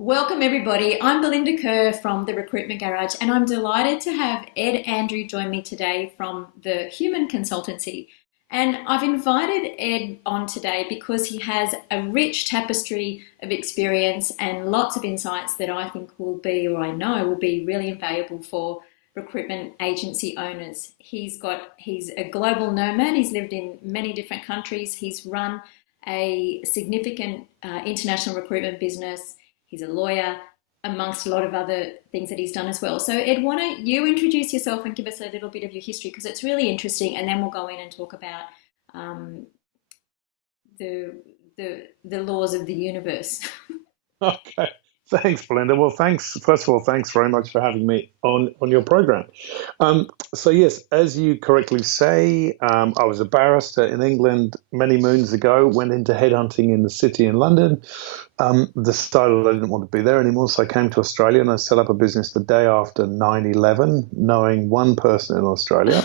Welcome, everybody. I'm Belinda Kerr from the Recruitment Garage, and I'm delighted to have Ed Andrew join me today from the Human Consultancy. And I've invited Ed on today because he has a rich tapestry of experience and lots of insights that I think will be, or I know will be, really invaluable for recruitment agency owners. He's a global nomad. He's lived in many different countries. He's run a significant international recruitment business. He's a lawyer, amongst a lot of other things that he's done as well. So, Ed, why don't you introduce yourself and give us a little bit of your history, because it's really interesting, and then we'll go in and talk about um, the, the laws of the universe. Okay. Thanks, Belinda. Well, thanks. First of all, thanks very much for having me on your program. So yes, as you correctly say, I was a barrister in England many moons ago. Went into headhunting in the city in London. Decided I didn't want to be there anymore, so I came to Australia and I set up a business the day after 9/11, knowing one person in Australia,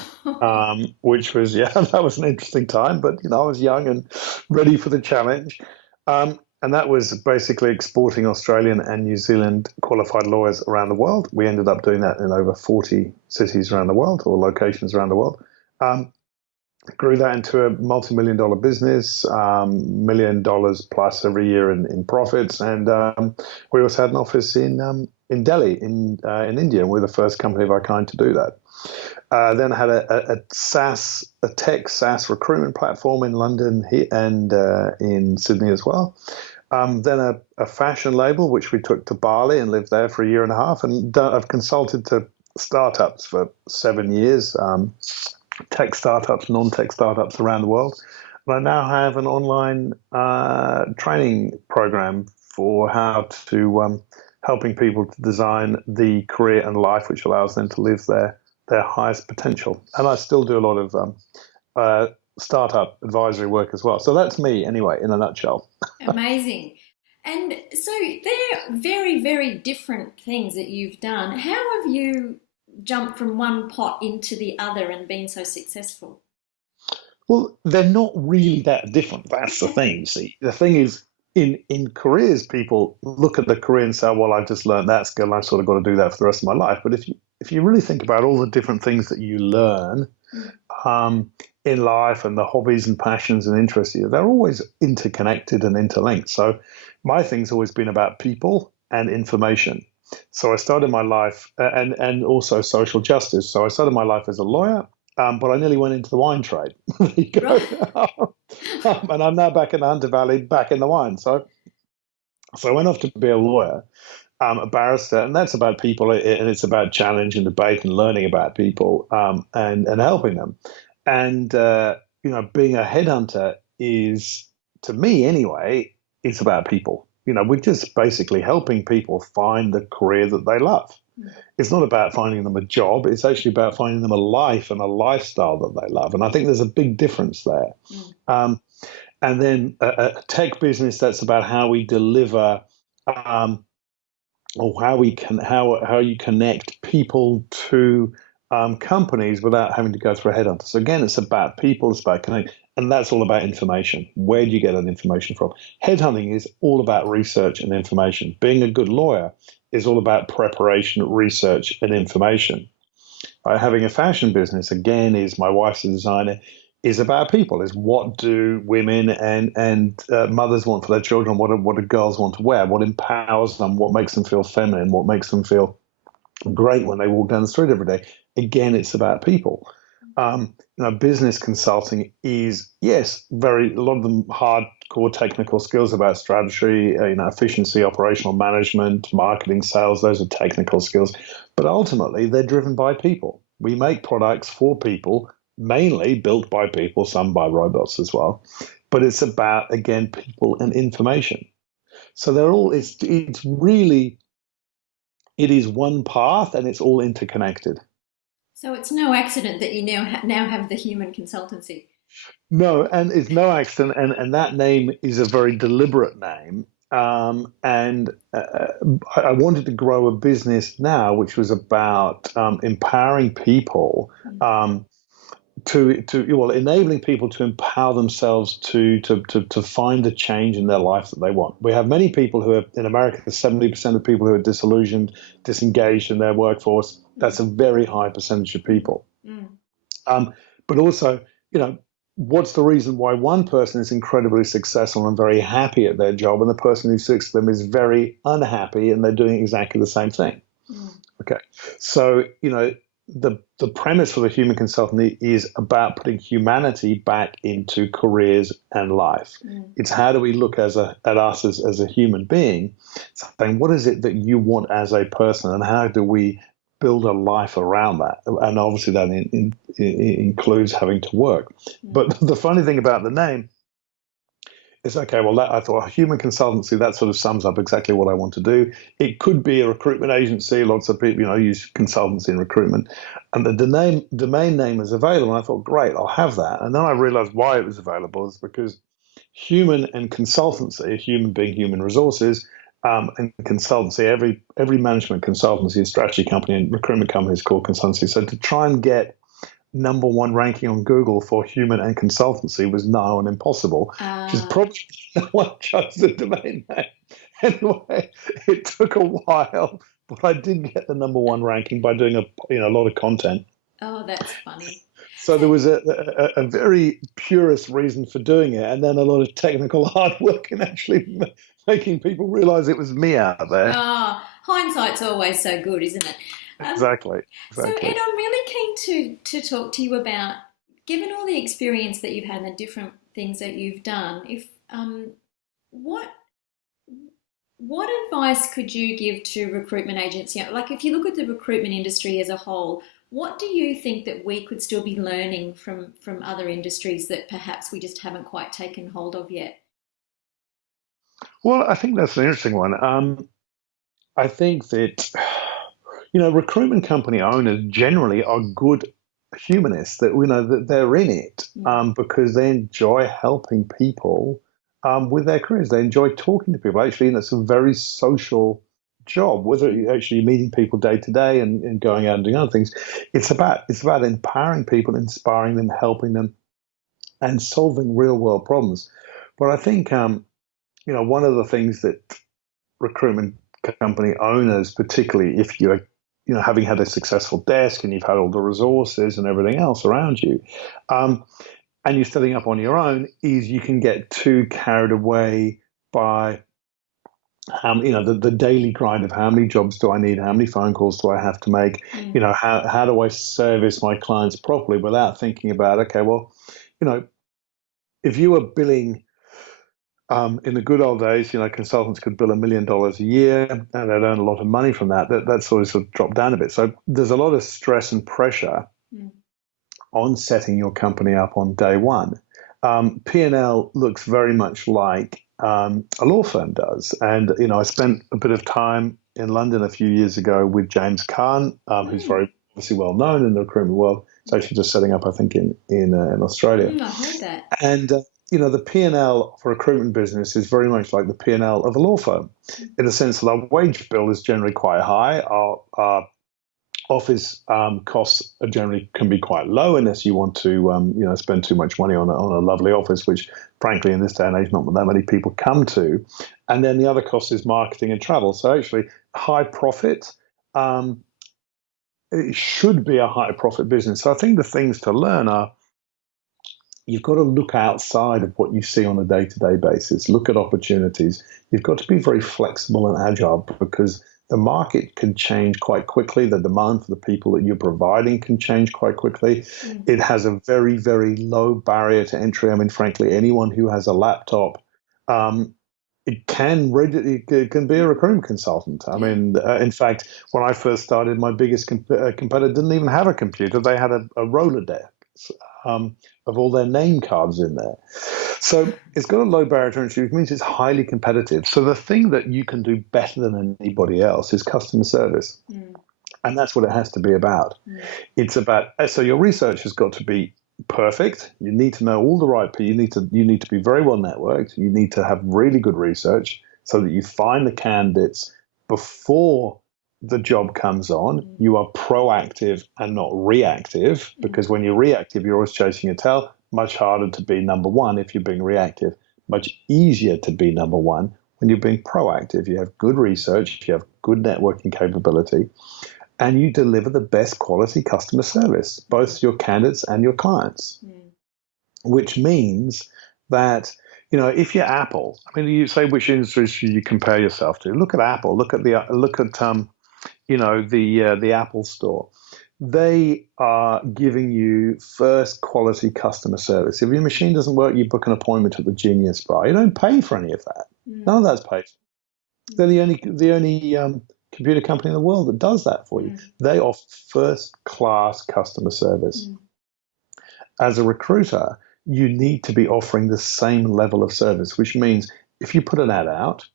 which was that was an interesting time. But I was young and ready for the challenge. And that was basically exporting Australian and New Zealand qualified lawyers around the world. We ended up doing that in over 40 cities around the world, or locations around the world. Grew that into a multi-million dollar business, $1 million plus every year in profits. And we also had an office in Delhi, in India. And we're the first company of our kind to do that. Then I had a tech SaaS recruitment platform in London and in Sydney as well. Then a fashion label, which we took to Bali and lived there for a year and a half. And I've consulted to startups for 7 years, tech startups, non-tech startups around the world. And I now have an online training program for how to helping people to design the career and life which allows them to live their highest potential. And I still do a lot of startup advisory work as well. So that's me anyway, in a nutshell. Amazing. And so they're very, very different things that you've done. How have you jumped from one pot into the other and been so successful? Well, they're not really that different. That's the thing. See, the thing is, in careers, people look at the career and say, "Well, I've just learned that skill. I've sort of got to do that for the rest of my life." But if you really think about all the different things that you learn um, in life and the hobbies and passions and interests, they're always interconnected and interlinked. So my thing's always been about people and information. So I started my life and also social justice. So I started my life as a lawyer, but I nearly went into the wine trade. There you Right. go. And I'm now back in the Hunter Valley, back in the wine. So I went off to be a lawyer, a barrister, and that's about people, and it's about challenge and debate and learning about people, and helping them. And being a headhunter is, to me anyway, it's about people. We're just basically helping people find the career that they love. It's not about finding them a job. It's actually about finding them a life and a lifestyle that they love. And I think there's a big difference there. Mm. And then a tech business, that's about how we deliver, or how you connect people to companies without having to go through a headhunter. So again, it's about people, it's about connecting, and that's all about information. Where do you get that information from? Headhunting is all about research and information. Being a good lawyer is all about preparation, research, and information. Having a fashion business, again, is my wife's a designer, is about people. Is what do women and mothers want for their children? What do girls want to wear? What empowers them? What makes them feel feminine? What makes them feel great when they walk down the street every day? Again, it's about people. Business consulting is, yes, a lot of them hardcore technical skills about strategy, efficiency, operational management, marketing, sales. Those are technical skills, but ultimately they're driven by people. We make products for people, mainly built by people, some by robots as well. But it's about, again, people and information. So they're all. It's really, it is one path, and it's all interconnected. So it's no accident that you now have the Human Consultancy. No, and it's no accident, and that name is a very deliberate name. And I wanted to grow a business now, which was about empowering people well, enabling people to empower themselves to find the change in their life that they want. We have many people who are in America. 70% of people who are disillusioned, disengaged in their workforce. That's a very high percentage of people. Mm. But also, what's the reason why one person is incredibly successful and very happy at their job, and the person who sits to them is very unhappy and they're doing exactly the same thing? Mm. Okay, so the premise for the human consultant is about putting humanity back into careers and life. Mm. It's how do we look at us as a human being, saying what is it that you want as a person, and how do we build a life around that? And obviously that includes having to work. Mm. But the funny thing about the name is, okay, well, I thought human consultancy, that sort of sums up exactly what I want to do. It could be a recruitment agency. Lots of people, use consultancy in recruitment. And the domain name is available. And I thought, great, I'll have that. And then I realized why it was available is because human and consultancy, human being human resources, and consultancy, every management consultancy and strategy company and recruitment company is called consultancy. So to try and get number one ranking on Google for human and consultancy was now and impossible, which is probably why I chose the domain name. Anyway, it took a while, but I did get the number one ranking by doing a lot of content. Oh, that's funny. So there was a very purist reason for doing it, and then a lot of technical hard work in actually making people realize it was me out there. Oh, hindsight's always so good, isn't it? Exactly. So, Ed, I'm really keen to talk to you about, given all the experience that you've had and the different things that you've done, if what advice could you give to recruitment agency? Like, if you look at the recruitment industry as a whole, what do you think that we could still be learning from other industries that perhaps we just haven't quite taken hold of yet? Well, I think that's an interesting one. I think that recruitment company owners generally are good humanists. That they're in it because they enjoy helping people with their careers. They enjoy talking to people. Actually, and it's a very social job. Whether you're actually meeting people day to day and going out and doing other things, it's about empowering people, inspiring them, helping them, and solving real world problems. But I think one of the things that recruitment company owners, particularly if you're having had a successful desk and you've had all the resources and everything else around you, and you're setting up on your own, is you can get too carried away by the daily grind of how many jobs do I need, how many phone calls do I have to make, how do I service my clients properly without thinking about, okay, well, if you were billing in the good old days, consultants could bill $1 million a year and they'd earn a lot of money from that. That sort of dropped down a bit. So there's a lot of stress and pressure on setting your company up on day one. P&L looks very much like a law firm does. And, I spent a bit of time in London a few years ago with James Kahn, who's very obviously well known in the recruitment world. He's actually just setting up, I think, in Australia. I heard that. And the P&L for a recruitment business is very much like the P&L of a law firm, in the sense that our wage bill is generally quite high. Our office costs can be quite low unless you want to spend too much money on a lovely office, which frankly in this day and age not that many people come to. And then the other cost is marketing and travel. So actually high profit. It should be a high profit business. So I think the things to learn are, you've got to look outside of what you see on a day-to-day basis. Look at opportunities. You've got to be very flexible and agile because the market can change quite quickly. The demand for the people that you're providing can change quite quickly. It has a very, very low barrier to entry. I mean, frankly, anyone who has a laptop, it can be a recruitment consultant. I mean, in fact, when I first started, my biggest competitor didn't even have a computer. They had a Rolodex of all their name cards in there. So it's got a low barrier to entry, which means it's highly competitive. So the thing that you can do better than anybody else is customer service. And that's what it has to be about. It's about, so your research has got to be perfect. You need to know all the right people. You need to be very well networked. You need to have really good research so that you find the candidates before the job comes on, you are proactive and not reactive, because when you're reactive, you're always chasing your tail. Much harder to be number one if you're being reactive. Much easier to be number one when you're being proactive. You have good research, you have good networking capability, and you deliver the best quality customer service, both your candidates and your clients, which means that, if you're Apple, I mean, you say which industries should you compare yourself to? Look at Apple. Look at the Apple Store. They are giving you first quality customer service. If your machine doesn't work, you book an appointment at the Genius Bar. You don't pay for any of that. None of that's paid for. They're the only computer company in the world that does that for you. They offer first class customer service. As a recruiter, you need to be offering the same level of service, which means if you put an ad out,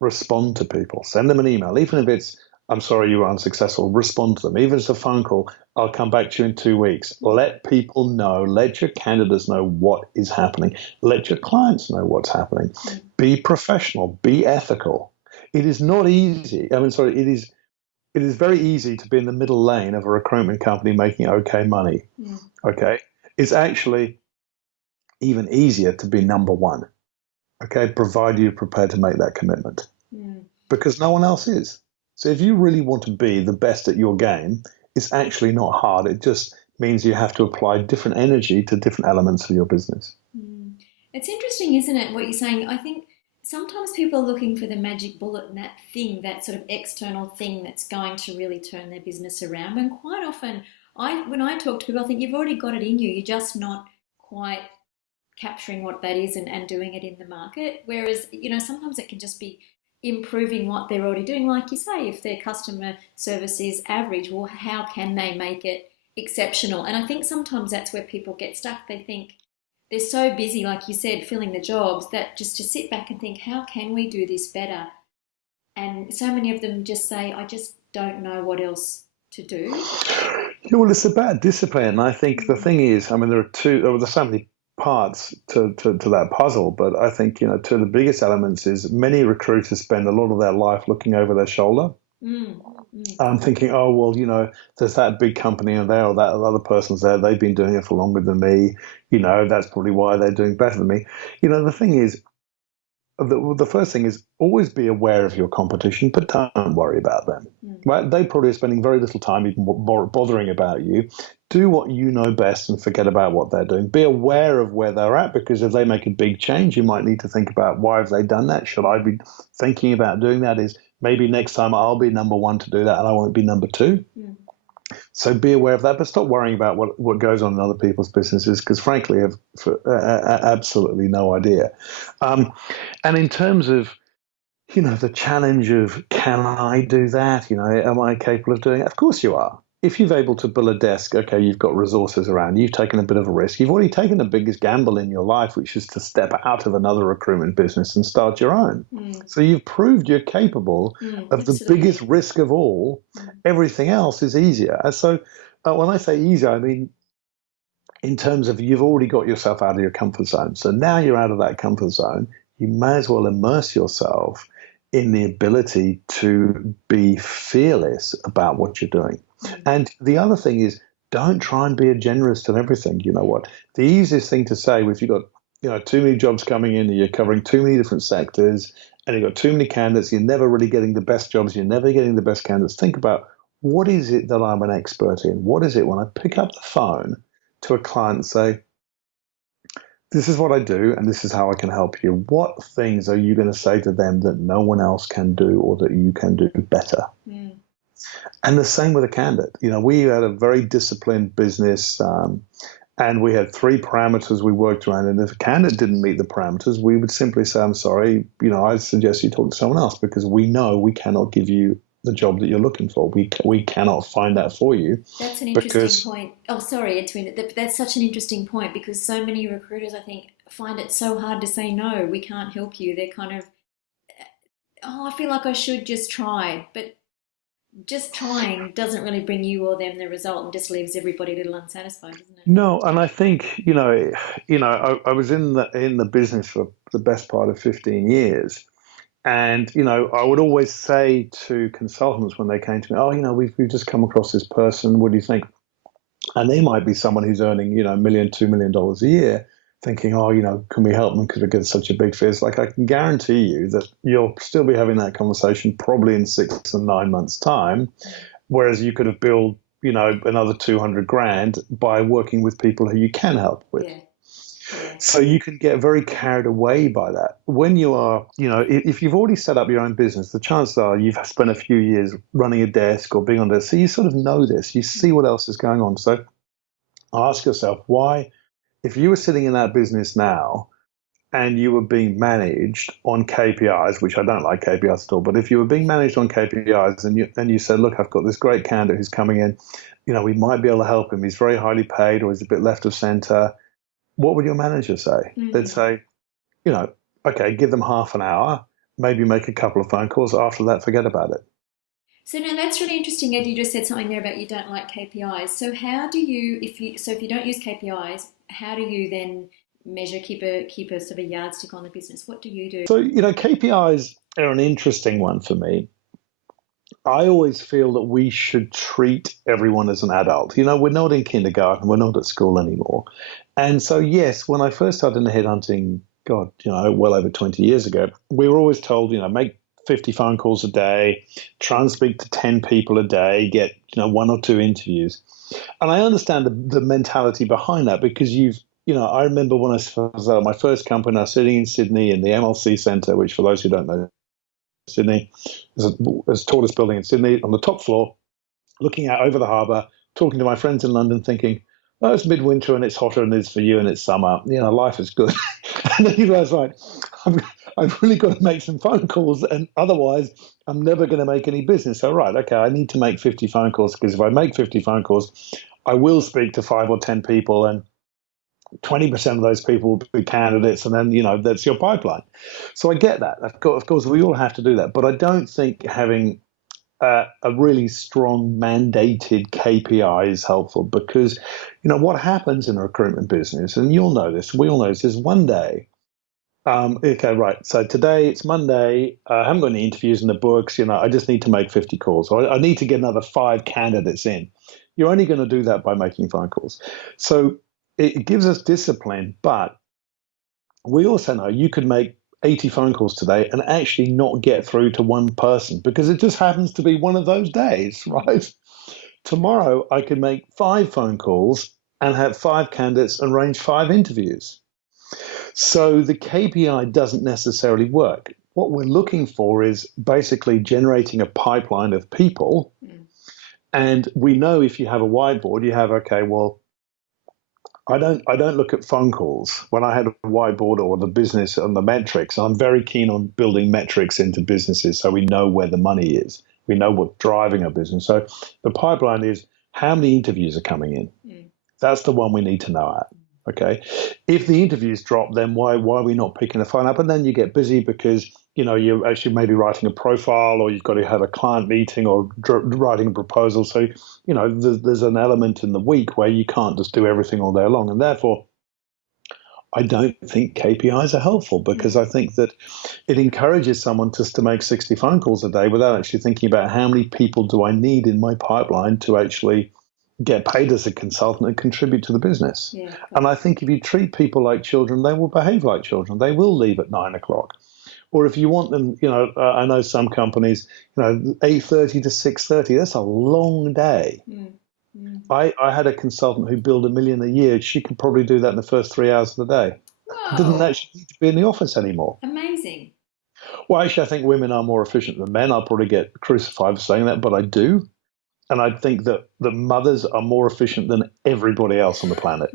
respond to people, send them an email, even if it's, I'm sorry you were unsuccessful, respond to them. Even if it's a phone call, I'll come back to you in 2 weeks. Let people know, let your candidates know what is happening. Let your clients know what's happening. Be professional, be ethical. It is not easy. It is very easy to be in the middle lane of a recruitment company making okay money. Okay. It's actually even easier to be number one. Okay, provided you're prepared to make that commitment. Because no one else is. So if you really want to be the best at your game, it's actually not hard. It just means you have to apply different energy to different elements of your business. It's interesting, isn't it, what you're saying? I think sometimes people are looking for the magic bullet and that thing, that sort of external thing that's going to really turn their business around. And quite often, when I talk to people, I think you've already got it in you. You're just not quite capturing what that is and doing it in the market. Whereas, sometimes it can just be improving what they're already doing. Like you say, if their customer service is average, well, how can they make it exceptional? And I think sometimes that's where people get stuck. They think they're so busy, like you said, filling the jobs, that just to sit back and think, how can we do this better? And so many of them just say, I just don't know what else to do. Yeah, well, it's about discipline. And I think the thing is, there's so many parts to that puzzle, but I think, two of the biggest elements is many recruiters spend a lot of their life looking over their shoulder. Thinking, oh, well, there's that big company in there or that other person's there. They've been doing it for longer than me. That's probably why they're doing better than me. The thing is, the first thing is always be aware of your competition, but don't worry about them. Right? They probably are spending very little time even bothering about you. Do what you know best and forget about what they're doing. Be aware of where they're at, because if they make a big change, you might need to think about, why have they done that? Should I be thinking about doing that? Is maybe next time I'll be number one to do that and I won't be number two. So be aware of that, but stop worrying about what goes on in other people's businesses, because frankly, I have absolutely no idea. And in terms of, the challenge of, can I do that? Am I capable of doing it? Of course you are. If you've able to build a desk, okay, you've got resources around, you've taken a bit of a risk. You've already taken the biggest gamble in your life, which is to step out of another recruitment business and start your own. So you've proved you're capable of the biggest risk of all. Everything else is easier. And so when I say easier, I mean, in terms of you've already got yourself out of your comfort zone. So now you're out of that comfort zone, you may as well immerse yourself in the ability to be fearless about what you're doing. And the other thing is, don't try and be a generalist in everything. You know what? The easiest thing to say, if you've got too many jobs coming in, and you're covering too many different sectors, and you've got too many candidates, you're never really getting the best jobs, you're never getting the best candidates. Think about, what is it that I'm an expert in? What is it when I pick up the phone to a client and say, this is what I do and this is how I can help you? What things are you going to say to them that no one else can do or that you can do better? And the same with a candidate. We had a very disciplined business, and we had 3 parameters we worked around. And if a candidate didn't meet the parameters, we would simply say, I'm sorry, I suggest you talk to someone else, because we know we cannot give you the job that you're looking for. We cannot find that for you. That's an interesting point. Oh, sorry, Edwin. That's such an interesting point, because so many recruiters, I think, find it so hard to say, no, we can't help you. They're kind of, I feel like I should just try. But just trying doesn't really bring you or them the result, and just leaves everybody a little unsatisfied, doesn't it? No, and I think, I was in the business for the best part of 15 years. And, I would always say to consultants when they came to me, oh, we've just come across this person. What do you think? And they might be someone who's earning, $1 million, $2 million a year, thinking, oh, can we help them because we get such a big fee? It's like, I can guarantee you that you'll still be having that conversation probably in 6 and 9 months' time, whereas you could have built, another 200 grand by working with people who you can help with. Yeah. Yeah. So you can get very carried away by that. When you are, if you've already set up your own business, the chances are you've spent a few years running a desk or being on desk. So you sort of know this. You see what else is going on. So ask yourself why, if you were sitting in that business now and you were being managed on KPIs, which I don't like KPIs at all, but if you were being managed on KPIs and you said, look, I've got this great candidate who's coming in, we might be able to help him. He's very highly paid or he's a bit left of center. What would your manager say? Mm-hmm. They'd say, okay, give them half an hour, maybe make a couple of phone calls. After that, forget about it. So now that's really interesting, Ed. You just said something there about you don't like KPIs. So how do you, if you don't use KPIs, how do you then measure, keep a sort of a yardstick on the business? What do you do? So, KPIs are an interesting one for me. I always feel that we should treat everyone as an adult. We're not in kindergarten, we're not at school anymore. And so, yes, when I first started in the headhunting, well over 20 years ago, we were always told, make 50 phone calls a day, try and speak to 10 people a day, get, 1 or 2 interviews. And I understand the mentality behind that because I remember when I was at my first company, I was sitting in Sydney in the MLC Centre, which for those who don't know, Sydney is the tallest building in Sydney, on the top floor, looking out over the harbour, talking to my friends in London, thinking, oh, it's midwinter and it's hotter than it is for you and it's summer. Life is good. And then you realize, right, I've really got to make some phone calls and otherwise I'm never going to make any business. So, right, okay, I need to make 50 phone calls because if I make 50 phone calls, I will speak to 5 or 10 people and 20% of those people will be candidates, and then, that's your pipeline. So I get that. Of course, we all have to do that. But I don't think having a really strong mandated KPI is helpful because, what happens in a recruitment business, and you'll know this, we all know this, is one day, okay, right, so today it's Monday, I haven't got any interviews in the books, I just need to make 50 calls, or I need to get another 5 candidates in. You're only going to do that by making phone calls. So it gives us discipline, but we also know you could make 80 phone calls today and actually not get through to one person because it just happens to be one of those days, right? Tomorrow, I could make 5 phone calls and have 5 candidates and arrange 5 interviews. So the KPI doesn't necessarily work. What we're looking for is basically generating a pipeline of people. And we know if you have a whiteboard, you have, okay, well, I don't look at phone calls. When I had a whiteboard or the business and the metrics, I'm very keen on building metrics into businesses so we know where the money is. We know what's driving our business. So the pipeline is how many interviews are coming in. That's the one we need to know at. Okay. If the interviews drop, then why are we not picking the phone up? And then you get busy because you're actually maybe writing a profile or you've got to have a client meeting or writing a proposal. So, there's an element in the week where you can't just do everything all day long. And therefore, I don't think KPIs are helpful because I think that it encourages someone just to make 60 phone calls a day without actually thinking about how many people do I need in my pipeline to actually get paid as a consultant and contribute to the business. Yeah, and I think if you treat people like children, they will behave like children. They will leave at 9 o'clock. Or if you want them, I know some companies, 8:30 to 6:30, that's a long day. I had a consultant who billed $1 million a year. She could probably do that in the first 3 hours of the day. Whoa. Didn't actually need to be in the office anymore. Amazing. Well, actually, I think women are more efficient than men. I'll probably get crucified for saying that, but I do. And I think that the mothers are more efficient than everybody else on the planet.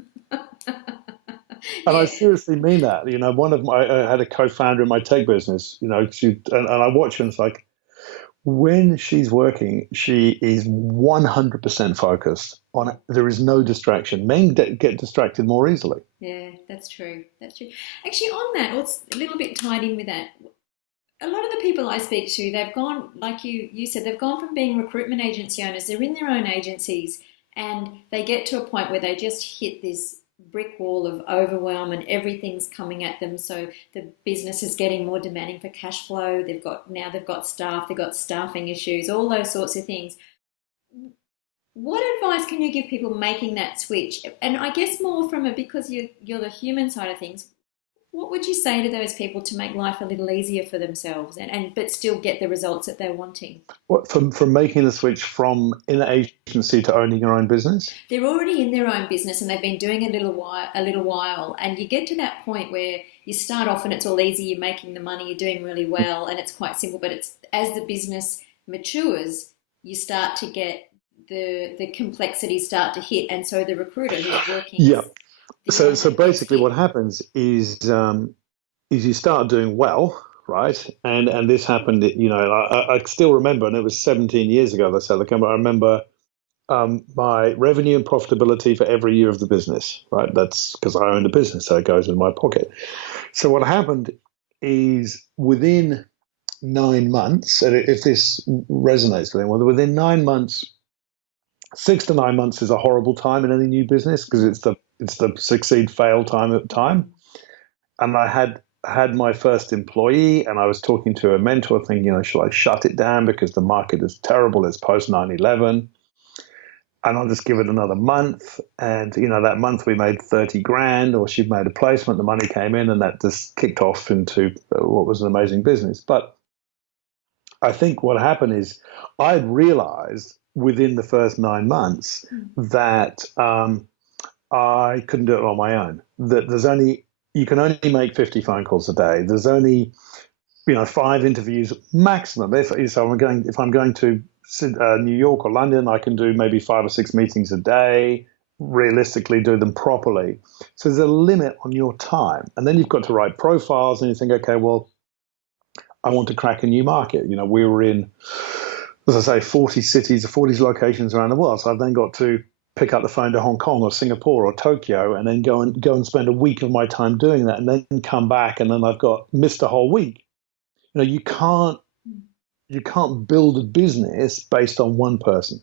And I seriously mean that. I had a co-founder in my tech business, and I watch her and it's like, when she's working, she is 100% focused on it. There is no distraction. Men get distracted more easily. Yeah, that's true. Actually, on that, what's a little bit tied in with that, a lot of the people I speak to, they've gone, like you said, they've gone from being recruitment agency owners, they're in their own agencies, and they get to a point where they just hit this brick wall of overwhelm and everything's coming at them. So the business is getting more demanding for cash flow. They've got staff, they've got staffing issues, all those sorts of things. What advice can you give people making that switch? And I guess more from a, because you're the human side of things, what would you say to those people to make life a little easier for themselves and but still get the results that they're wanting? What, from making the switch from in agency to owning your own business? They're already in their own business and they've been doing a little while, and you get to that point where you start off and it's all easy, you're making the money, you're doing really well, and it's quite simple. But it's as the business matures, you start to get the complexities start to hit, and so the recruiter who's working. Yeah. The So one that gets basically, hit. what happens is you start doing well, right? And this happened, I still remember, and it was 17 years ago. That's how the company. I remember my revenue and profitability for every year of the business, right? That's because I own the business, so it goes in my pocket. So what happened is within 9 months, and if this resonates with anyone, within 9 months, 6 to 9 months is a horrible time in any new business because it's the succeed fail time at time. And I had my first employee, and I was talking to a mentor thinking, should I shut it down because the market is terrible, it's post 9/11, and I'll just give it another month. And that month we made 30 grand, or she made a placement, the money came in, and that just kicked off into what was an amazing business. But I think what happened is I'd realized within the first 9 months that I couldn't do it on my own. That you can only make 50 phone calls a day. There's only 5 interviews maximum. If I'm going to New York or London, I can do maybe 5 or 6 meetings a day. Realistically, do them properly. So there's a limit on your time, and then you've got to write profiles, and you think, okay, well, I want to crack a new market. We were in, as I say, 40 cities, 40 locations around the world. So I've then got to pick up the phone to Hong Kong or Singapore or Tokyo, and then go and spend a week of my time doing that, and then come back, and then I've got missed a whole week. You can't build a business based on one person.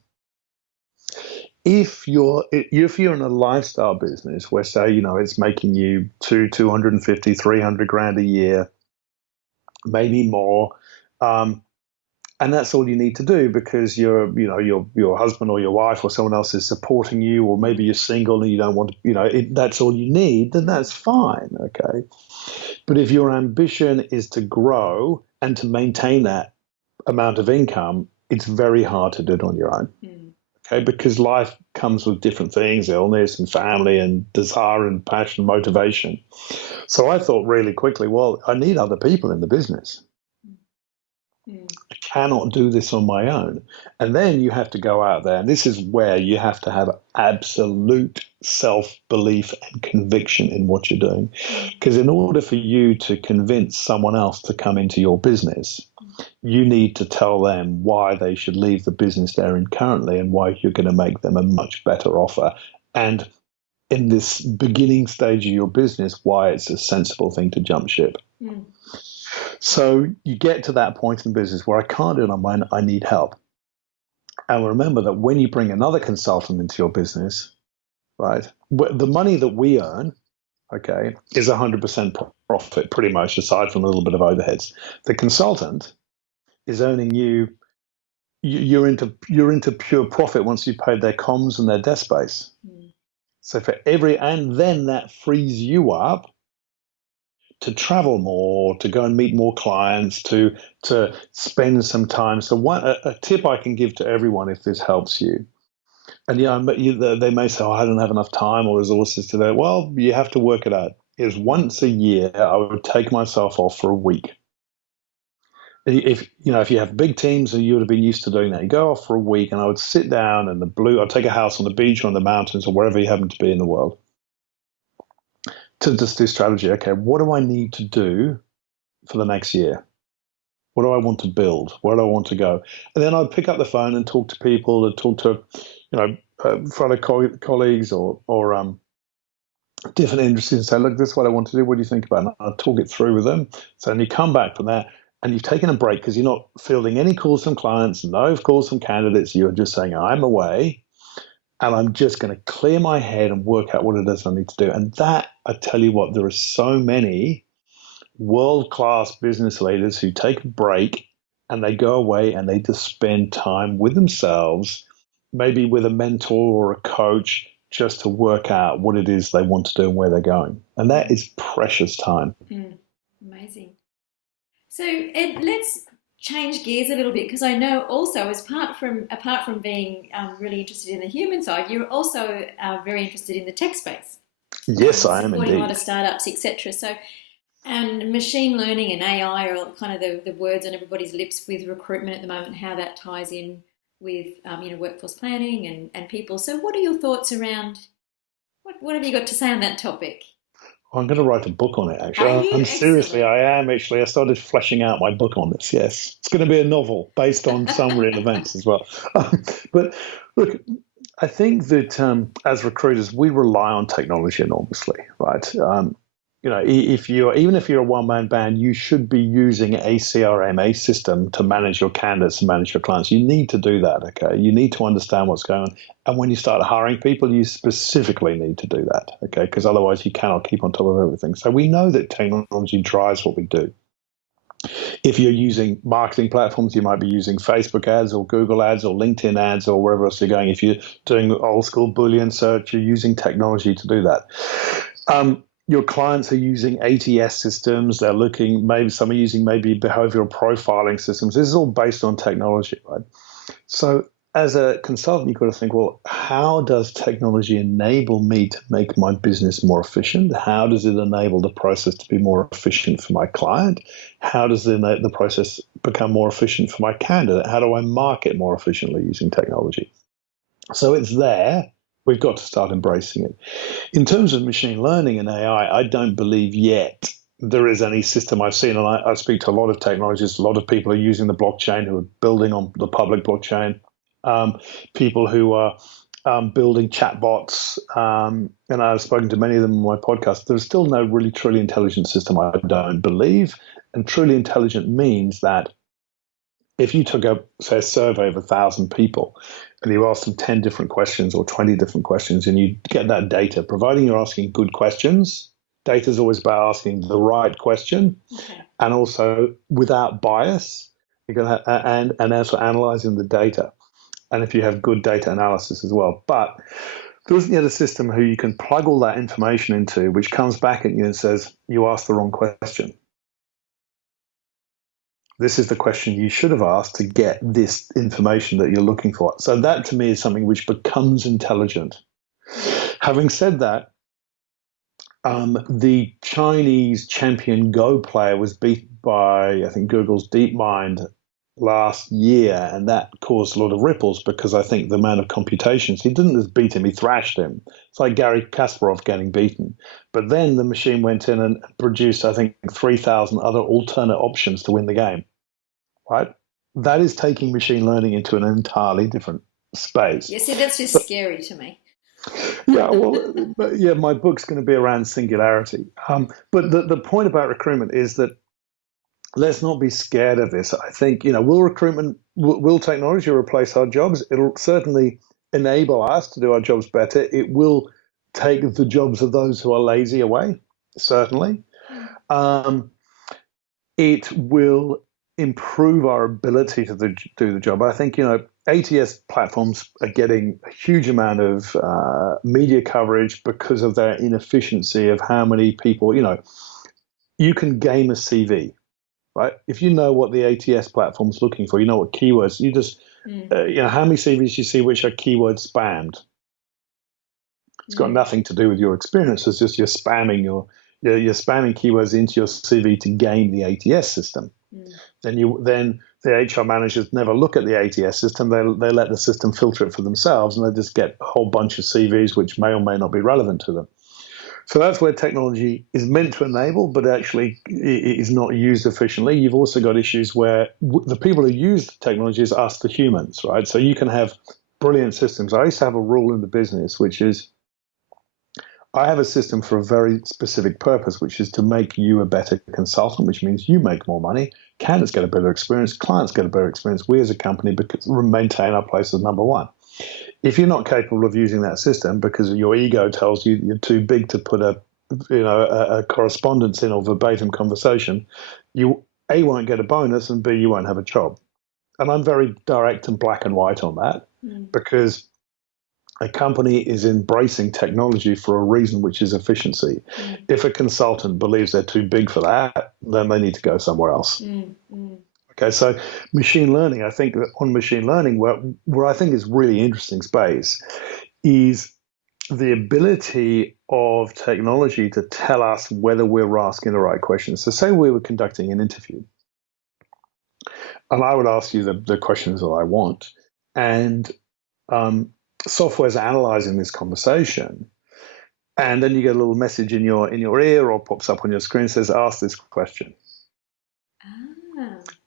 If you're in a lifestyle business where, say, it's making you 250, 300 grand a year, maybe more, and that's all you need to do because your husband or your wife or someone else is supporting you, or maybe you're single and you don't want to, that's all you need, then that's fine, okay? But if your ambition is to grow and to maintain that amount of income, it's very hard to do it on your own, okay? Because life comes with different things, illness and family and desire and passion, motivation. So I thought really quickly, well, I need other people in the business. I cannot do this on my own. And then you have to go out there, and this is where you have to have absolute self-belief and conviction in what you're doing. Because in order for you to convince someone else to come into your business, you need to tell them why they should leave the business they're in currently and why you're going to make them a much better offer. And in this beginning stage of your business, why it's a sensible thing to jump ship. So you get to that point in business where I can't do it on my own, I need help. And remember that when you bring another consultant into your business, right, the money that we earn, okay, is 100% profit pretty much, aside from a little bit of overheads. The consultant is earning you're into pure profit once you've paid their comms and their desk space. So and then that frees you up to travel more, to go and meet more clients, to spend some time. So a tip I can give to everyone, if this helps you, and they may say, I don't have enough time or resources to do it. Well, you have to work it out. Is once a year I would take myself off for a week. If you have big teams, and you would have been used to doing that, you go off for a week, and I would sit down I'd take a house on the beach or on the mountains or wherever you happen to be in the world, to just do strategy. Okay, what do I need to do for the next year? What do I want to build? Where do I want to go? And then I'd pick up the phone and talk to people, and talk to fellow colleagues or different industries, and say, look, this is what I want to do. What do you think about it? And I'd talk it through with them. So then you come back from that, and you've taken a break because you're not fielding any calls from clients, no calls from candidates. You're just saying, I'm away. and I'm just going to clear my head and work out what it is I need to do. And that, I tell you what, there are so many world-class business leaders who take a break and they go away and they just spend time with themselves, maybe with a mentor or a coach, just to work out what it is they want to do and where they're going. And that is precious time. Amazing. So Ed, let's change gears a little bit, because I know also, apart from being really interested in the human side, you're also very interested in the tech space. Yes, I am supporting indeed. a lot of startups, etc. So, and machine learning and AI are kind of the words on everybody's lips with recruitment at the moment, how that ties in with workforce planning and people. So what are your thoughts around, what have you got to say on that topic? I'm going to write a book on it, Are actually. you? I'm seriously, Excellent. I am actually. I started fleshing out my book on this, yes. It's going to be a novel based on some real events as well. But look, I think that as recruiters, we rely on technology enormously, right? Even if you're a one-man band, you should be using a CRM, a system to manage your candidates and manage your clients. You need to do that, okay? You need to understand what's going on. And when you start hiring people, you specifically need to do that, okay? Because otherwise you cannot keep on top of everything. So we know that technology drives what we do. If you're using marketing platforms, you might be using Facebook ads or Google ads or LinkedIn ads or wherever else you're going. If you're doing old school Boolean search, you're using technology to do that. Your clients are using ATS systems. They're looking, maybe some are using maybe behavioral profiling systems. This is all based on technology, right? So as a consultant, you've got to think, well, how does technology enable me to make my business more efficient? How does it enable the process to be more efficient for my client? How does the process become more efficient for my candidate? How do I market more efficiently using technology? So it's there. We've got to start embracing it. In terms of machine learning and AI, I don't believe yet there is any system I've seen, and I speak to a lot of technologists. A lot of people are using the blockchain who are building on the public blockchain. People who are building chatbots, and I've spoken to many of them on my podcast. There's still no really truly intelligent system, I don't believe. And truly intelligent means that if you took a survey of 1,000 people and you asked them 10 different questions or 20 different questions and you get that data, providing you're asking good questions, data is always about asking the right question, okay, and also without bias, you're going to and also analyzing the data. And if you have good data analysis as well. But there isn't yet a system who you can plug all that information into, which comes back at you and says, you asked the wrong question. This is the question you should have asked to get this information that you're looking for. So that to me is something which becomes intelligent. Having said that, the Chinese champion Go player was beaten by, I think, Google's DeepMind last year, and that caused a lot of ripples because I think the amount of computations, he didn't just beat him, he thrashed him. It's like Gary Kasparov getting beaten. But then the machine went in and produced, I think, 3,000 other alternate options to win the game, right? That is taking machine learning into an entirely different space. Yeah, see, that's just scary to me. Yeah, well, yeah, my book's going to be around singularity. But the point about recruitment is that let's not be scared of this. I think, will technology replace our jobs? It'll certainly enable us to do our jobs better. It will take the jobs of those who are lazy away, certainly. It will improve our ability to do the job. I think, ATS platforms are getting a huge amount of media coverage because of their inefficiency of how many people, you can game a CV. Right? If you know what the ATS platform's looking for, you know what keywords, you just, how many CVs you see which are keyword spammed. It's got nothing to do with your experience. It's just you're spamming keywords into your CV to game the ATS system. Then the HR managers never look at the ATS system. They let the system filter it for themselves, and they just get a whole bunch of CVs which may or may not be relevant to them. So that's where technology is meant to enable, but actually it is not used efficiently. You've also got issues where the people who use the technology is us, the humans, right? So you can have brilliant systems. I used to have a rule in the business, which is I have a system for a very specific purpose, which is to make you a better consultant, which means you make more money, candidates get a better experience, clients get a better experience, we as a company maintain our place as number one. If you're not capable of using that system because your ego tells you you're too big to put a correspondence in or verbatim conversation, you A, won't get a bonus, and B, you won't have a job. And I'm very direct and black and white on that because a company is embracing technology for a reason, which is efficiency. If a consultant believes they're too big for that, then they need to go somewhere else. Okay, so machine learning, I think that on machine learning, where I think is really interesting space is the ability of technology to tell us whether we're asking the right questions. So say we were conducting an interview, and I would ask you the questions that I want, and software's analyzing this conversation, and then you get a little message in your ear or pops up on your screen that says, ask this question.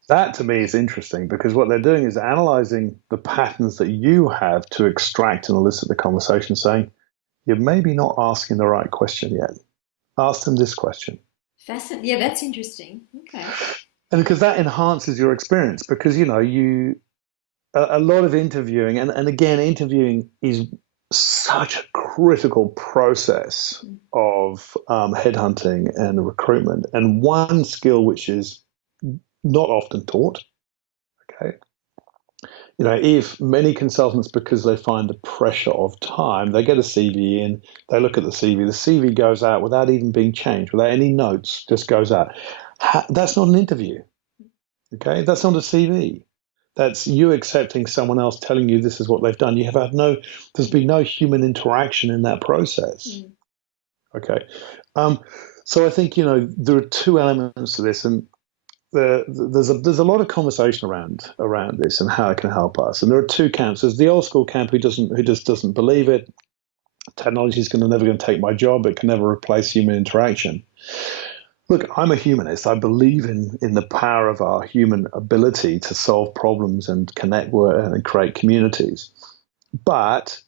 That to me is interesting because what they're doing is analyzing the patterns that you have to extract and elicit the conversation, saying, you're maybe not asking the right question yet. Ask them this question. Fascinating. Yeah, that's interesting. Okay. And because that enhances your experience, because a lot of interviewing, and again, interviewing is such a critical process of headhunting and recruitment, and one skill which is not often taught. Okay. If many consultants, because they find the pressure of time, they get a CV in, they look at the CV goes out without even being changed, without any notes, just goes out. That's not an interview. Okay. That's not a CV. That's you accepting someone else telling you this is what they've done. There's been no human interaction in that process. Okay. So I think, there are two elements to this, and there's a lot of conversation around this and how it can help us. And there are two camps. There's the old school camp who just doesn't believe it. Technology is never going to take my job. It can never replace human interaction. Look, I'm a humanist. I believe in the power of our human ability to solve problems and connect and create communities. But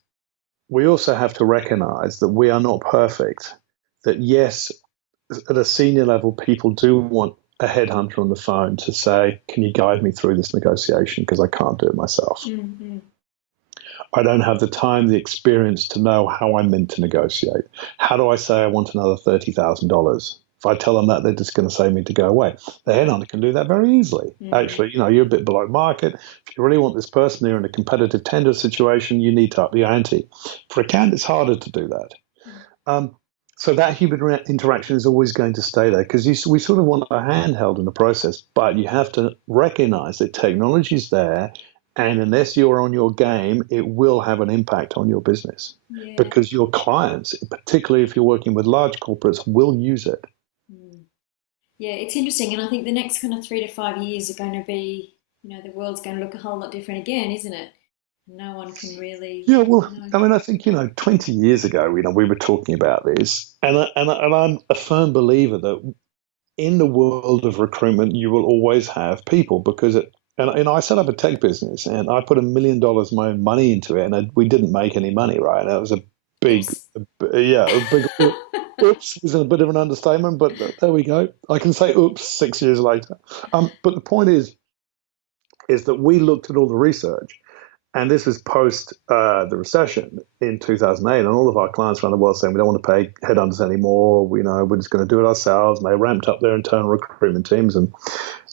we also have to recognize that we are not perfect. That yes, at a senior level, people do want a headhunter on the phone to say, can you guide me through this negotiation? Because I can't do it myself. I don't have the time, the experience to know how I'm meant to negotiate. How do I say I want another $30,000? If I tell them that, they're just going to say me to go away. The headhunter can do that very easily. Actually, you're a bit below market. If you really want this person, you're in a competitive tender situation, you need to up the ante. For a candidate, it's harder to do that. So that human interaction is always going to stay there because we sort of want a handheld in the process, but you have to recognize that technology is there, and unless you're on your game, it will have an impact on your business because your clients, particularly if you're working with large corporates, will use it. Yeah, it's interesting, and I think the next kind of 3 to 5 years are going to be, the world's going to look a whole lot different again, isn't it? No one can really. Yeah, well, I mean, I think 20 years ago, we were talking about this, and I'm a firm believer that in the world of recruitment, you will always have people because and I set up a tech business and I put $1 million of my own money into it, and we didn't make any money, right? That was a big. Oops is a bit of an understatement, but there we go. I can say oops 6 years later. But the point is that we looked at all the research, and this was post the recession in 2008, and all of our clients around the world saying we don't want to pay headhunters anymore. We're just going to do it ourselves. And they ramped up their internal recruitment teams, and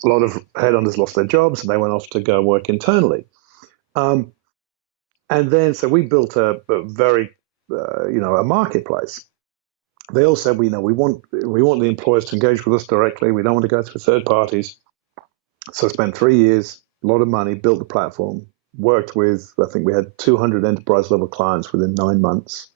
a lot of headhunters lost their jobs, and they went off to go work internally. And then so we built a very a marketplace. They all said, we want the employers to engage with us directly. We don't want to go through third parties. So I spent 3 years, a lot of money, built the platform, worked with, I think we had 200 enterprise level clients within 9 months.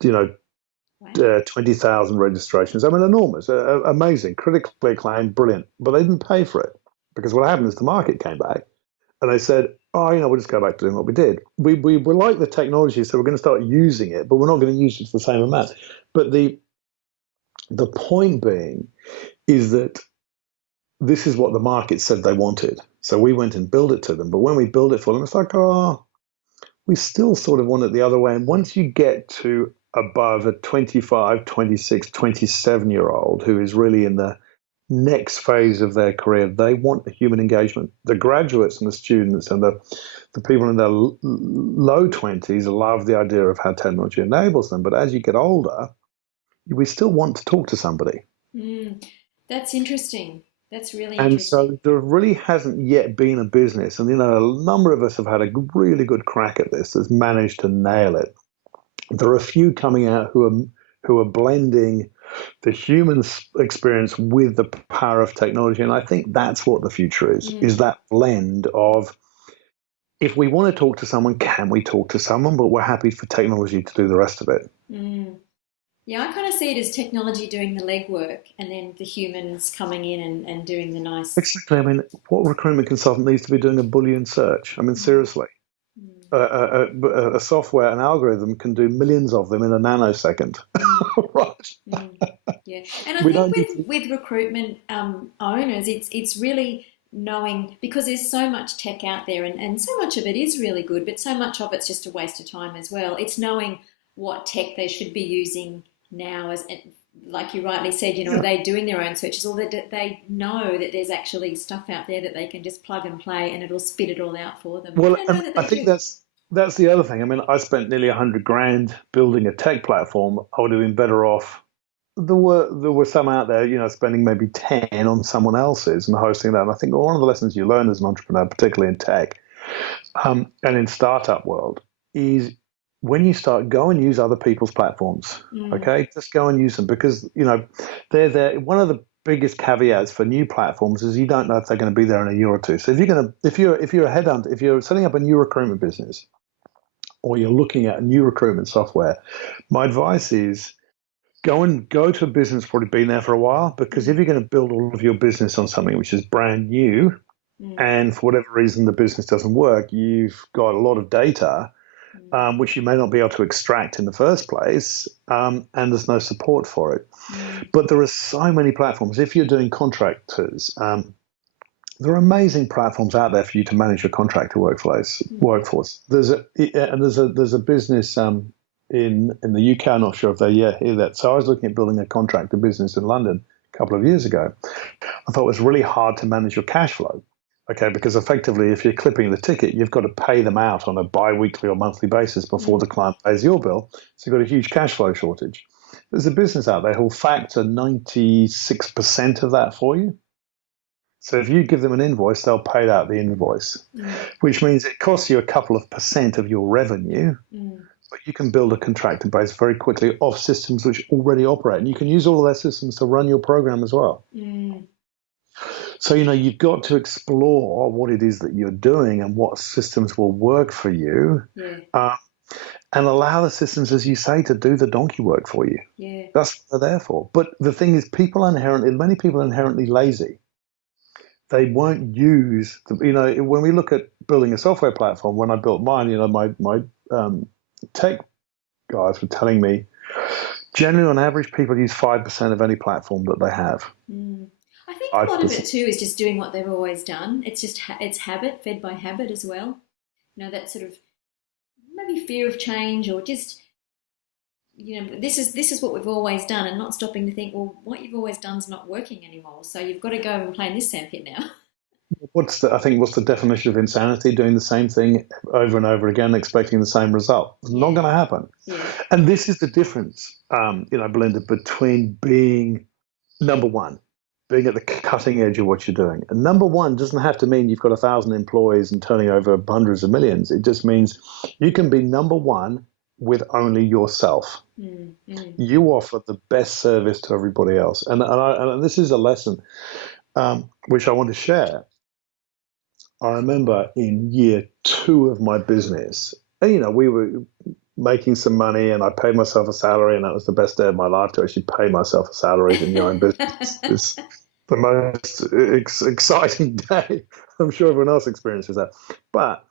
20,000 registrations. I mean, enormous, amazing, critically acclaimed, brilliant. But they didn't pay for it because what happened is the market came back and they said, we'll just go back to doing what we did. We like the technology, so we're going to start using it, but we're not going to use it to the same amount. But the point being is that this is what the market said they wanted. So we went and built it to them. But when we build it for them, it's like, we still sort of want it the other way. And once you get to above a 25, 26, 27-year-old who is really in the next phase of their career, they want human engagement. The graduates and the students and the people in their low 20s love the idea of how technology enables them. But as you get older, we still want to talk to somebody. That's interesting. That's really And interesting. so there really hasn't yet been a business, and a number of us have had a really good crack at this that's managed to nail it. There are a few coming out who are blending the human experience with the power of technology, and I think that's what the future is that blend of, if we want to talk to someone, can we talk to someone, but we're happy for technology to do the rest of it. Yeah, I kind of see it as technology doing the legwork and then the humans coming in and doing the nice. Exactly. I mean, what recruitment consultant needs to be doing a Boolean search? I mean, Mm, seriously. mm, A software, an algorithm can do millions of them in a nanosecond. mm. Right. Mm, yeah, and I We think don't need to. with recruitment owners, it's really knowing, because there's so much tech out there, and so much of it is really good, but so much of it's just a waste of time as well. It's knowing what tech they should be using now, as like you rightly said, are Yeah. they doing their own searches, or that they know that there's actually stuff out there that they can just plug and play and it'll spit it all out for them. I Well, don't know and that I they think do. that's the other thing. I mean, I spent nearly 100 grand building a tech platform. I would have been better off. There were some out there, spending maybe 10 on someone else's and hosting that. And I think one of the lessons you learn as an entrepreneur, particularly in tech, and in startup world, is when you start, go and use other people's platforms. Mm, Okay, just go and use them, because they're there. One of the biggest caveats for new platforms is you don't know if they're going to be there in a year or two. So if you're a headhunter, if you're setting up a new recruitment business, or you're looking at a new recruitment software, my advice is go to a business that's already been there for a while, because if mm, you're going to build all of your business on something which is brand new, mm, and for whatever reason the business doesn't work, you've got a lot of data, mm, which you may not be able to extract in the first place, and there's no support for it. mm, But there are so many platforms. If you're doing contractors, there are amazing platforms out there for you to manage your contractor mm, workforce. There's a business in the UK. I'm not sure if they yet hear that. So I was looking at building a contractor business in London a couple of years ago. I thought it was really hard to manage your cash flow. Okay, because effectively, if you're clipping the ticket, you've got to pay them out on a bi-weekly or monthly basis before the mm. client pays your bill. So you've got a huge cash flow shortage. There's a business out there who'll factor 96% of that for you. So if you give them an invoice, they'll pay out the invoice, Mm, which means it costs you a couple of percent of your revenue, mm, but you can build a contractor base very quickly off systems which already operate. And you can use all of their systems to run your program as well. mm, So, you've got to explore what it is that you're doing and what systems will work for you, yeah, uh, and allow the systems, as you say, to do the donkey work for you. yeah, That's what they're there for. But the thing is, many people are inherently lazy. They won't use, when we look at building a software platform, when I built mine, my tech guys were telling me, generally on average, people use 5% of any platform that they have. mm. I think a lot of it 5%. too is just doing what they've always done. It's just it's habit, fed by habit as well. That sort of maybe fear of change, or just this is what we've always done, and not stopping to think, well, what you've always done is not working anymore. So you've got to go and play in this sandpit now. What's the definition of insanity? Doing the same thing over and over again, expecting the same result. It's not Yeah, going to happen. yeah, And this is the difference, Belinda, between being number one, being at the cutting edge of what you're doing. And number one doesn't have to mean you've got 1,000 employees and turning over hundreds of millions. It just means you can be number one with only yourself. mm, mm, You offer the best service to everybody else. And this is a lesson which I want to share. I remember in year 2 of my business, and, we were making some money, and I paid myself a salary, and that was the best day of my life, to actually pay myself a salary in your own business. It's the most exciting day. I'm sure everyone else experiences that. But,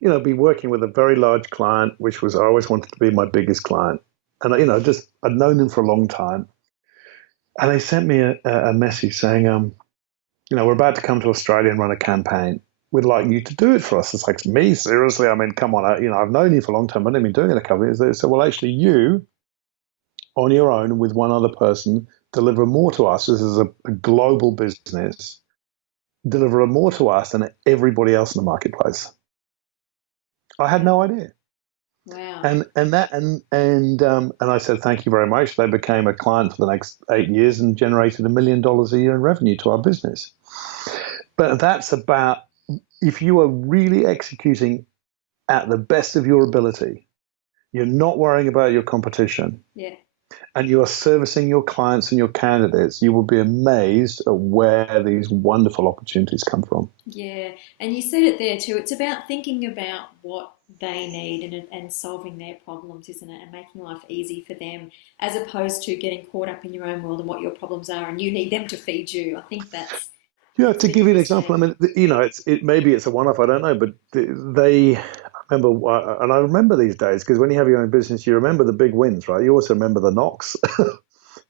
be working with a very large client, which was, I always wanted to be my biggest client. And, I'd known them for a long time. And they sent me a message saying, we're about to come to Australia and run a campaign. We'd like you to do it for us. It's like, me? Seriously? I mean, come on. I've known you for a long time. I've only been doing it a couple of years. They said, well, actually, you, on your own with one other person, deliver more to us. This is a global business, deliver more to us than everybody else in the marketplace. I had no idea. Wow. And I said, thank you very much. They became a client for the next 8 years and generated $1 million a year in revenue to our business. But that's about, if you are really executing at the best of your ability, you're not worrying about your competition. Yeah. And you are servicing your clients and your candidates, you will be amazed at where these wonderful opportunities come from. Yeah, and you said it there too. It's about thinking about what they need and solving their problems, isn't it? And making life easy for them, as opposed to getting caught up in your own world and what your problems are, and you need them to feed you. I think that's Yeah, to the give you an biggest example, I thing. mean, maybe it's a one-off, I don't know, but I remember, and I remember these days because when you have your own business, you remember the big wins, right? You also remember the knocks.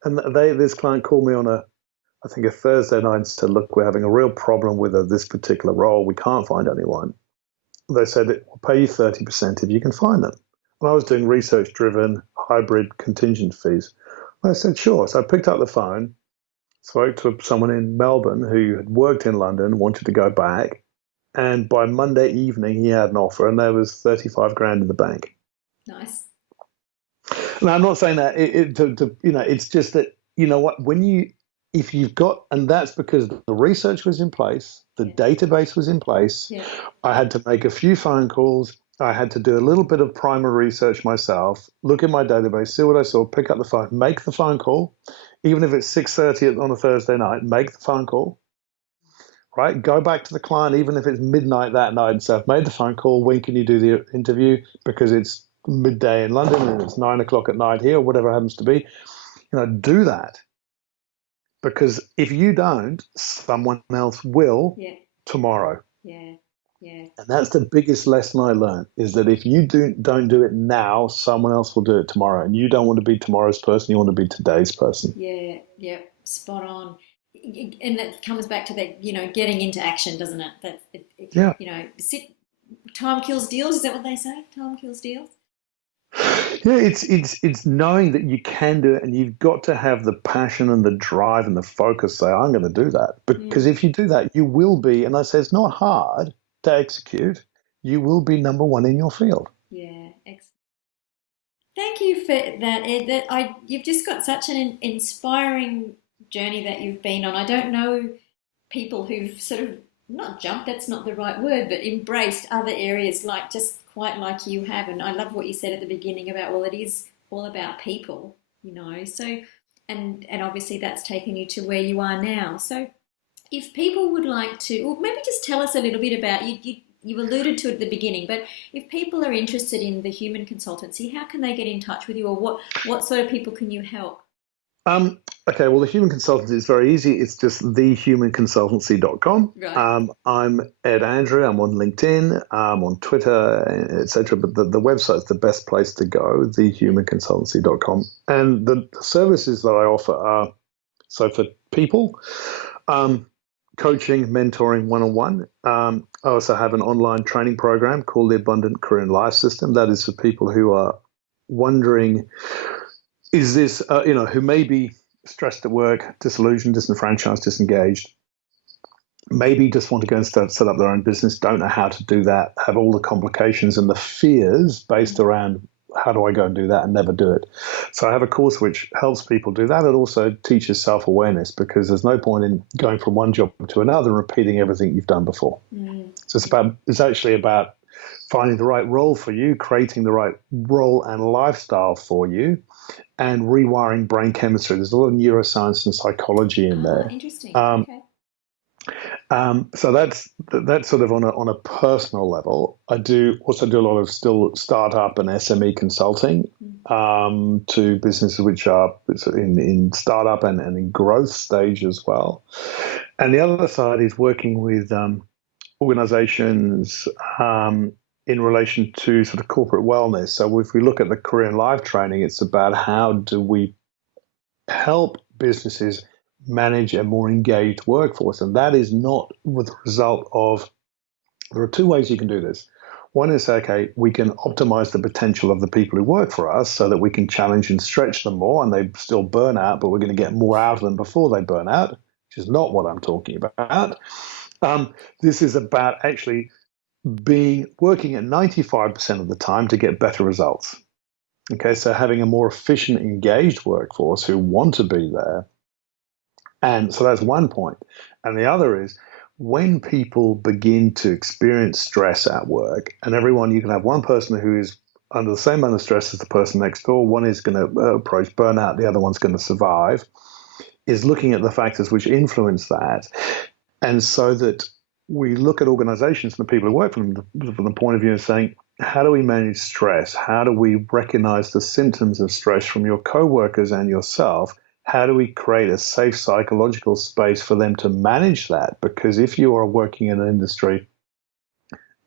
And this client called me on I think a Thursday night and said, look, we're having a real problem with this particular role. We can't find anyone. They said, we'll pay you 30% if you can find them. And I was doing research-driven hybrid contingent fees. And I said, sure. So I picked up the phone, spoke to someone in Melbourne who had worked in London, wanted to go back. And by Monday evening, he had an offer and there was 35 grand in the bank. Nice. Now, I'm not saying that it's just that, you know what, if you've got, and that's because the research was in place, the database was in place. Yeah. I had to make a few phone calls. I had to do a little bit of primary research myself, look at my database, see what I saw, pick up the phone, make the phone call, even if it's 6:30 on a Thursday night, make the phone call, right? Go back to the client, even if it's midnight that night and say, I've made the phone call, when can you do the interview? Because it's midday in London and it's 9 o'clock at night here, or whatever it happens to be. Do that. Because if you don't, someone else will tomorrow. Yeah. Yeah. And that's the biggest lesson I learned, is that if you don't do it now, someone else will do it tomorrow. And you don't want to be tomorrow's person, you want to be today's person. Yeah. Yeah. Spot on. And that comes back to that, getting into action, doesn't it? Yeah. Time kills deals. Is that what they say? Time kills deals. Yeah, it's knowing that you can do it, and you've got to have the passion and the drive and the focus. Say, I'm going to do that, because if you do that, you will be. And I say it's not hard to execute. You will be number one in your field. Yeah, excellent. Thank you for that, Ed. You've just got such an inspiring journey that you've been on. I don't know people who've sort of not jumped, that's not the right word, but embraced other areas like just quite like you have. And I love what you said at the beginning about, well, it is all about people, so and obviously that's taken you to where you are now. So if people would like to, or maybe just tell us a little bit about, you alluded to it at the beginning, but if people are interested in the Human Consultancy, how can they get in touch with you, or what sort of people can you help? Okay, well, the Human Consultancy is very easy. It's just thehumanconsultancy.com. Right. I'm Ed Andrew. I'm on LinkedIn. I'm on Twitter, etc. But the website's the best place to go, thehumanconsultancy.com. And the services that I offer are, so for people, coaching, mentoring, one-on-one. I also have an online training program called the Abundant Career and Life System. That is for people who are wondering, is this, who may be stressed at work, disillusioned, disenfranchised, disengaged, maybe just want to go and set up their own business, don't know how to do that, have all the complications and the fears based around how do I go and do that and never do it. So I have a course which helps people do that. It also teaches self-awareness, because there's no point in going from one job to another and repeating everything you've done before. So it's actually about finding the right role for you, creating the right role and lifestyle for you, and rewiring brain chemistry. There's a lot of neuroscience and psychology in there. Interesting. Okay. So that's sort of on a personal level. I also do a lot of still startup and SME consulting to businesses which are in startup and in growth stage as well. And the other side is working with organizations in relation to sort of corporate wellness. So if we look at the career and life training, it's about how do we help businesses manage a more engaged workforce. And that is not with the result of, there are two ways you can do this. One is, okay, we can optimize the potential of the people who work for us so that we can challenge and stretch them more, and they still burn out, but we're going to get more out of them before they burn out, which is not what I'm talking about. This is about actually working at 95% of the time to get better results. Okay, so having a more efficient, engaged workforce who want to be there. And so that's one point. And the other is, when people begin to experience stress at work, and you can have one person who is under the same amount of stress as the person next door, one is going to approach burnout, the other one's going to survive, is looking at the factors which influence that. And so that we look at organizations and the people who work from the point of view of saying, how do we manage stress? How do we recognize the symptoms of stress from your coworkers and yourself? How do we create a safe psychological space for them to manage that? Because if you are working in an industry,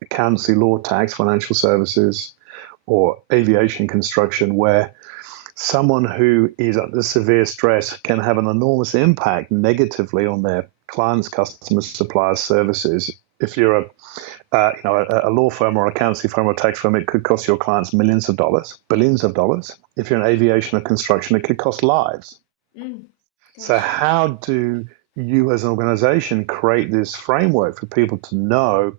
accountancy, law, tax, financial services, or aviation construction, where someone who is under severe stress can have an enormous impact negatively on their clients, customers, suppliers, services. If you're a law firm or accountancy firm or tax firm, it could cost your clients millions of dollars, billions of dollars. If you're in aviation or construction, it could cost lives. So how do you as an organization create this framework for people to know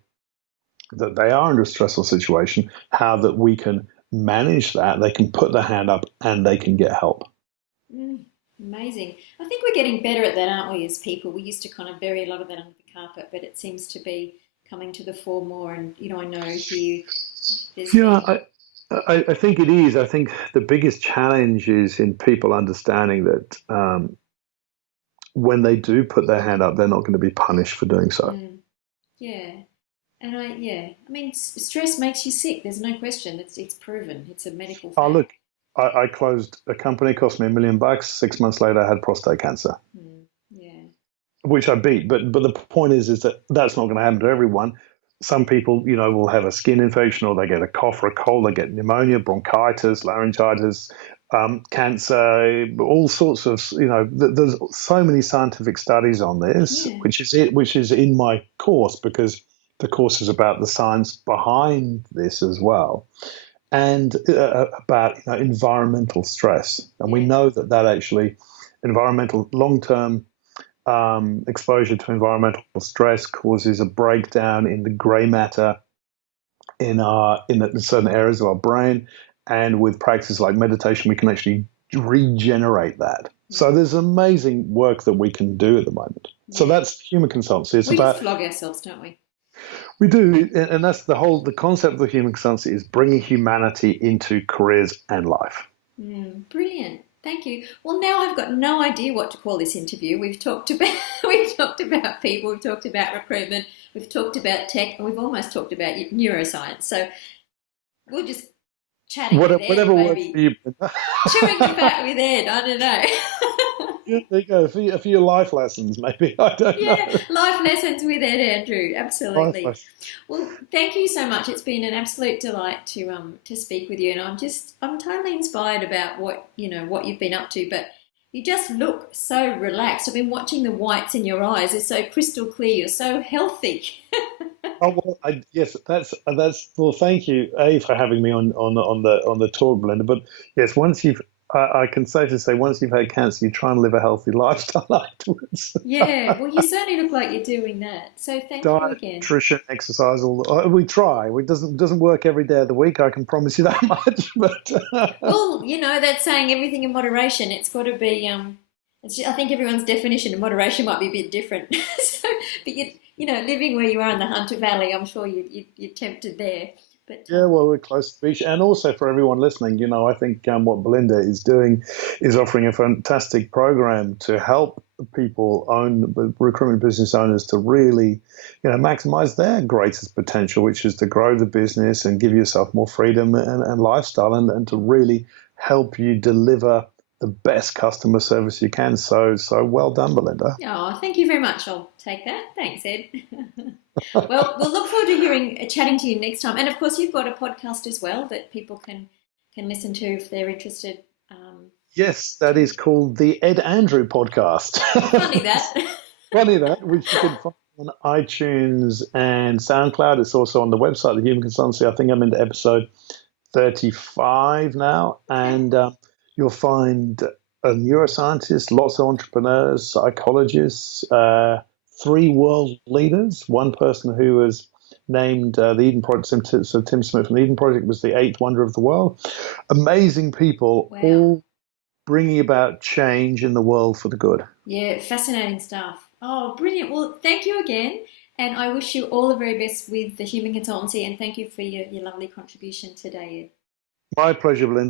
that they are under a stressful situation, how that we can manage that, they can put their hand up and they can get help? Amazing. I think we're getting better at that, aren't we, as people? We used to kind of bury a lot of that under the carpet, but it seems to be coming to the fore more. And, I know here I think it is. I think the biggest challenge is in people understanding that when they do put their hand up, they're not going to be punished for doing so. Yeah. And I mean, stress makes you sick. There's no question. It's proven. It's a medical fact. Oh, look, I closed a company, cost me $1 million. 6 months later, I had prostate cancer, which I beat. But the point is that that's not going to happen to everyone. Some people, will have a skin infection, or they get a cough or a cold, they get pneumonia, bronchitis, laryngitis, cancer, all sorts of, there's so many scientific studies on this, which is in my course, because the course is about the science behind this as well, and about environmental stress. And we know that actually environmental long-term exposure to environmental stress causes a breakdown in the grey matter in certain areas of our brain, and with practices like meditation, we can actually regenerate that. So there's amazing work that we can do at the moment. So that's human consultancy. We just flog ourselves, don't we? We do, and that's the concept of the human consultancy is bringing humanity into careers and life. Brilliant. Thank you. Well, now I've got no idea what to call this interview. We've talked about people, we've talked about recruitment, we've talked about tech, and we've almost talked about neuroscience. So we'll just chat with Ed, whatever maybe. Works for you. Chewing the fat with Ed, I don't know. Yeah, there you go. A few life lessons, maybe. I don't know. Life lessons with Ed, Andrew. Absolutely. Well, thank you so much. It's been an absolute delight to speak with you, and I'm totally inspired about what you've been up to. But you just look so relaxed. I've been watching the whites in your eyes. They're so crystal clear. You're so healthy. Oh well, yes, that's well. Thank you, for having me on the talk, Belinda. But yes, I can safely say once you've had cancer, you try and live a healthy lifestyle afterwards. Yeah, well, you certainly look like you're doing that. So thank you again. Nutrition, exercise, we try. It doesn't work every day of the week. I can promise you that much. But well, that's saying everything in moderation. It's got to be. I think everyone's definition of moderation might be a bit different. But living where you are in the Hunter Valley, I'm sure you're tempted there. But, yeah, well, we're close to the beach. And also for everyone listening, I think what Belinda is doing is offering a fantastic program to help people recruitment business owners to really, maximize their greatest potential, which is to grow the business and give yourself more freedom and lifestyle, and to really help you deliver the best customer service you can. So well done, Belinda. Oh, thank you very much. I'll take that. Thanks, Ed. Well, we'll look forward to chatting to you next time. And of course, you've got a podcast as well that people can listen to if they're interested. Yes, that is called the Ed Andrew Podcast. Funny that. Funny that, which you can find on iTunes and SoundCloud. It's also on the website, the Human Consultancy. I think I'm into episode 35 now, and you'll find a neuroscientist, lots of entrepreneurs, psychologists, three world leaders, one person who was named the Eden Project. So Tim Smith from the Eden Project was the eighth wonder of the world. Amazing people, Wow. all bringing about change in the world for the good. Yeah, fascinating stuff. Oh, brilliant. Well, thank you again. And I wish you all the very best with the Human Consultancy. And thank you for your lovely contribution today, Ed. My pleasure, Belinda.